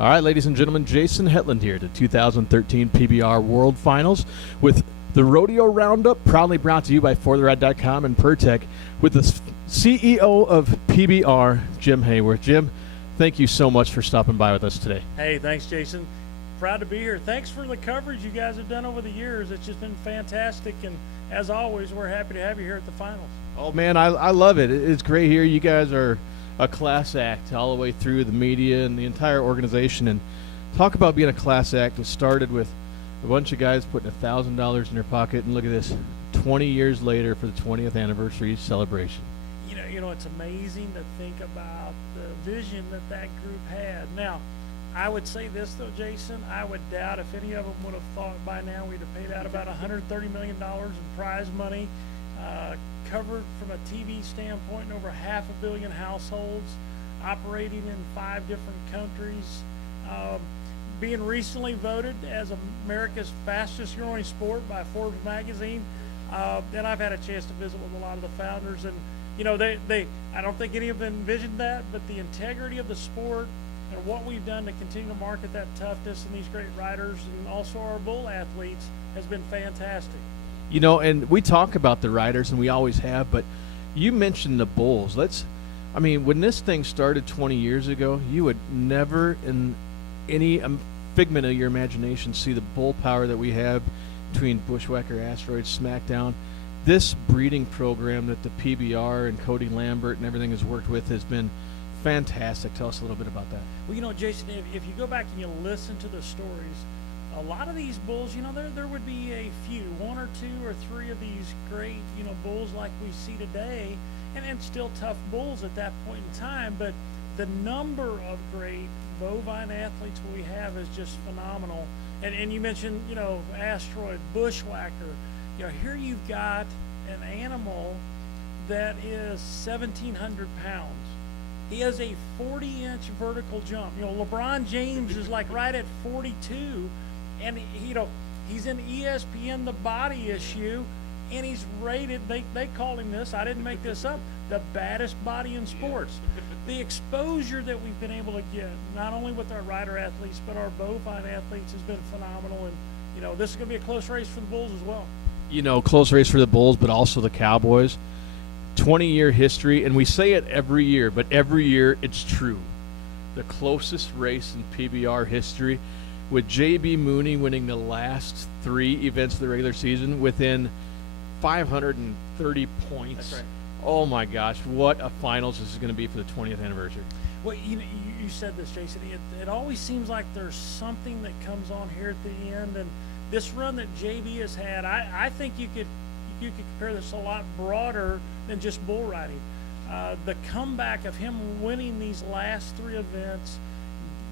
All right, ladies and gentlemen, Jason Hetland here, the 2013 PBR World Finals with the Rodeo Round Up, proudly brought to you by ForTheRide.com and PerTech, with the CEO of PBR, Jim Haworth. Jim, thank you so much for stopping by with us today. Hey, thanks, Jason. Proud to be here. Thanks for the coverage you guys have done over the years. It's just been fantastic, and as always, we're happy to have you here at the finals. Oh, man, I love it. It's great here. You guys are a class act all the way through the media and the entire organization. And talk about being a class act. It started with a bunch of guys putting $1,000 in their pocket, and look at this, 20 years later for the 20th anniversary celebration. You know, it's amazing to think about the vision that group had. Now, I would say this, though, Jason, I would doubt if any of them would have thought by now we'd have paid out about $130 million in prize money, covered from a TV standpoint in over 500 million households, operating in 5 different countries, being recently voted as America's fastest growing sport by Forbes magazine. And I've had a chance to visit with a lot of the founders, and you know, I don't think any of them envisioned that, but the integrity of the sport and what we've done to continue to market that toughness and these great riders and also our bull athletes has been fantastic. You know, and we talk about the riders, and we always have, but you mentioned the bulls. When this thing started 20 years ago, you would never in any figment of your imagination see the bull power that we have between Bushwhacker, Asteroids, SmackDown. This breeding program that the PBR and Cody Lambert and everything has worked with has been fantastic. Tell us a little bit about that. Well, you know, Jason, if you go back and you listen to the stories, a lot of these bulls, you know, there would be a few, 1 or 2 or 3 of these great, you know, bulls like we see today, and still tough bulls at that point in time, but the number of great bovine athletes we have is just phenomenal. And you mentioned, you know, Asteroid, Bushwhacker. You know, here you've got an animal that is 1,700 pounds. He has a 40-inch vertical jump. You know, LeBron James is like right at 42, and you know, he's in ESPN The Body Issue, and he's rated, they call him this, I didn't make this up, the baddest body in sports. The exposure that we've been able to get, not only with our rider athletes, but our bovine athletes, has been phenomenal. And you know, this is going to be a close race for the bulls as well. You know, close race for the bulls, but also the Cowboys. 20-year history, and we say it every year, but every year it's true. The closest race in PBR history, with J.B. Mooney winning the last 3 events of the regular season within 530 points. That's right. Oh my gosh, what a finals this is going to be for the 20th anniversary. Well, you said this, Jason. It always seems like there's something that comes on here at the end, and this run that JB has had, I think you could compare this a lot broader than just bull riding. The comeback of him winning these last 3 events,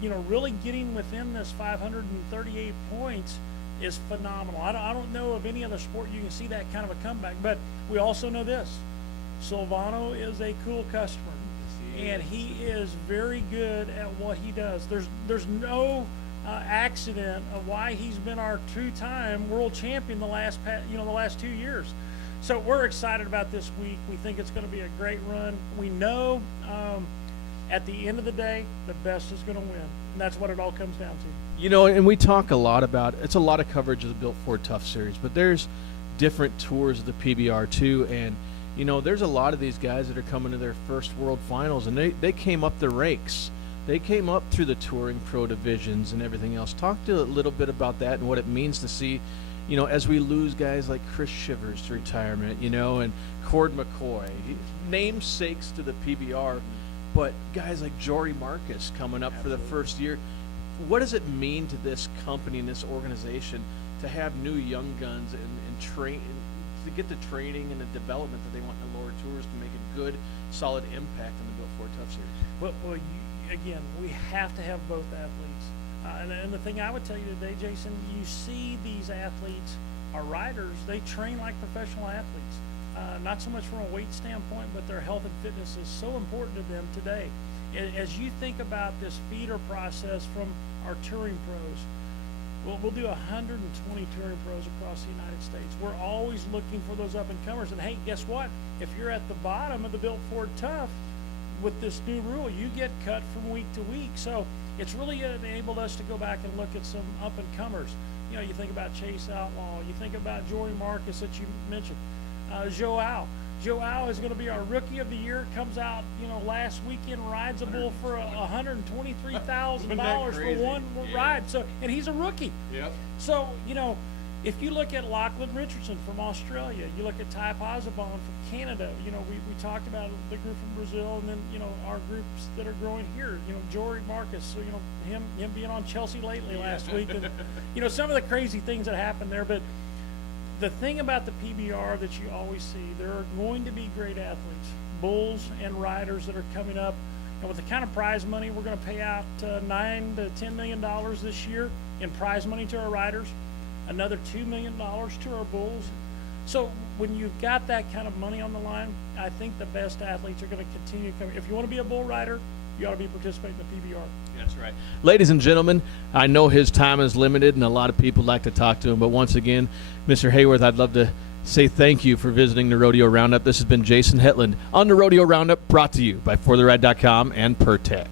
you know, really getting within this 538 points is phenomenal. I don't know of any other sport you can see that kind of a comeback, but we also know this. Silvano is a cool customer, and he is very good at what he does. There's no accident of why he's been our 2-time world champion the last 2 years. So we're excited about this week. We think it's going to be a great run. We know at the end of the day, the best is going to win, and that's what it all comes down to. You know, and we talk a lot about, it's a lot of coverage of the Built Ford Tough Series, but there's different tours of the PBR too, and you know, there's a lot of these guys that are coming to their first World Finals, and they came up the ranks. They came up through the touring pro divisions and everything else. Talk to a little bit about that and what it means to see, you know, as we lose guys like Chris Shivers to retirement, you know, and Cord McCoy, namesakes to the PBR, but guys like Jory Marcus coming up for the first year. What does it mean to this company and this organization to have new young guns and train, to get the training and the development that they want in the lower tours to make a good, solid impact on the Built Ford Tough Series? Well, again, we have to have both athletes. And the thing I would tell you today, Jason, you see these athletes, our riders, they train like professional athletes. Not so much from a weight standpoint, but their health and fitness is so important to them today. As you think about this feeder process from our touring pros, we'll do 120 touring pros across the United States. We're always looking for those up-and-comers. And, hey, guess what? If you're at the bottom of the Built Ford Tough, with this new rule, you get cut from week to week. So it's really enabled us to go back and look at some up-and-comers. You know, you think about Chase Outlaw, you think about Jory Marcus that you mentioned, Joao. Joao is going to be our Rookie of the Year. Comes out, you know, last weekend, rides a bull for $123,000 for one ride. So, and he's a rookie. Yep. So, you know, if you look at Lachlan Richardson from Australia, you look at Ty Posabon from Canada, you know, we talked about the group from Brazil, and then, you know, our groups that are growing here, you know, Jory Marcus, so, you know, him being on Chelsea lately last week, and, you know, some of the crazy things that happened there. But the thing about the PBR that you always see, there are going to be great athletes, bulls and riders that are coming up. And with the kind of prize money we're going to pay out $9 to $10 million this year in prize money to our riders, another $2 million to our bulls. So when you've got that kind of money on the line, I think the best athletes are going to continue to come. If you want to be a bull rider, you ought to be participating in the PBR. That's right. Ladies and gentlemen, I know his time is limited and a lot of people like to talk to him, but once again, Mr. Haworth, I'd love to say thank you for visiting the Rodeo Roundup. This has been Jason Hetland on the Rodeo Roundup, brought to you by ForTheRide.com and Pertec.